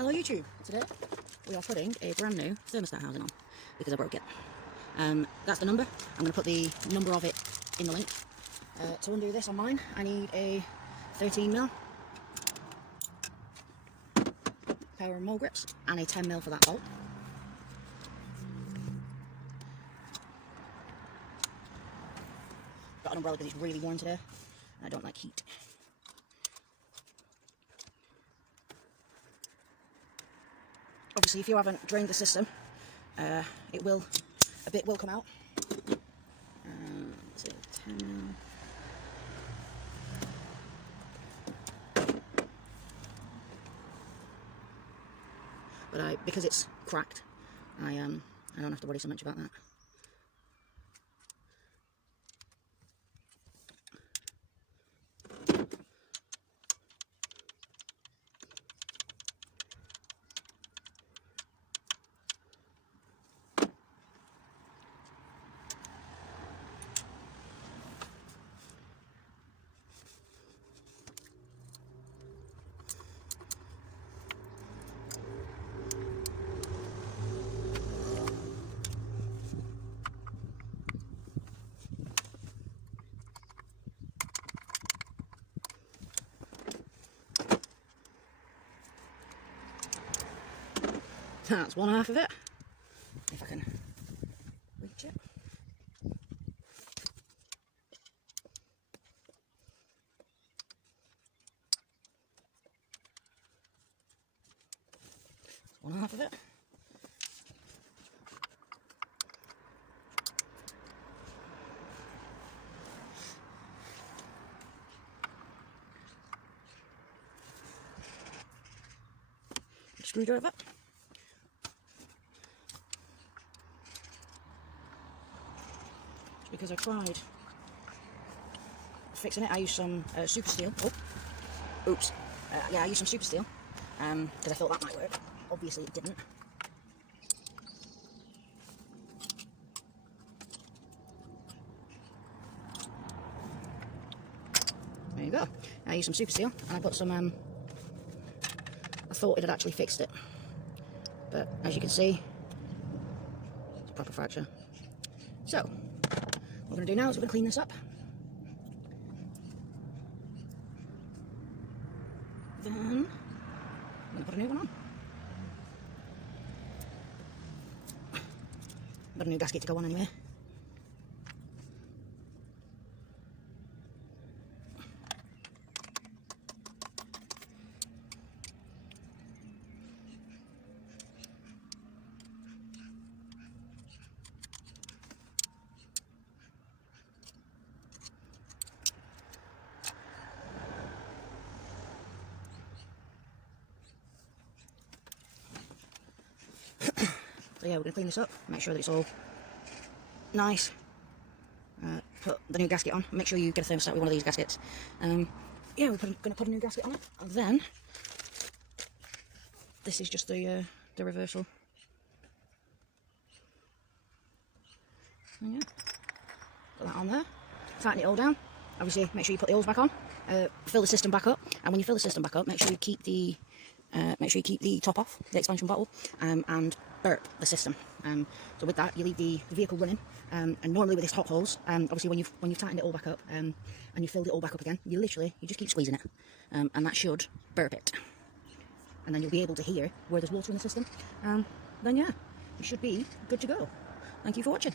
Hello YouTube! Today we are putting a brand new thermostat housing on because I broke it. That's the number. I'm going to put the number of it in the link. To undo this on mine, I need a 13mm pair of mole grips and a 10mm for that bolt. Got an umbrella because it's really warm today and I don't like heat. Obviously, if you haven't drained the system, a bit will come out. So 10mm. But because it's cracked, I don't have to worry so much about that. That's one half of it, if I can reach it. One half of it. Screwdriver. Because I tried fixing it, I used some super steel. Oh, oops. Yeah, I used some super steel because I thought that might work. Obviously, it didn't. There you go. I used some super steel and I put some. I thought it had actually fixed it, but as you can see, it's a proper fracture. So. What we're going to do now is we're going to clean this up. Then I'm going to put a new one on. Got a new gasket to go on anyway. So yeah, we're going to clean this up, make sure that it's all nice. Put the new gasket on, make sure you get a thermostat with one of these gaskets. Yeah, we're going to put a new gasket on it, and then this is just the reversal. And yeah, put that on there, tighten it all down. Obviously, make sure you put the oils back on, fill the system back up, and when you fill the system back up, make sure you keep the top off, the expansion bottle, and burp the system. So with that, you leave the vehicle running, and normally with this hot hose, obviously when you've tightened it all back up, and you filled it all back up again, you just keep squeezing it, and that should burp it, and then you'll be able to hear where there's water in the system. Then yeah, you should be good to go. Thank you for watching.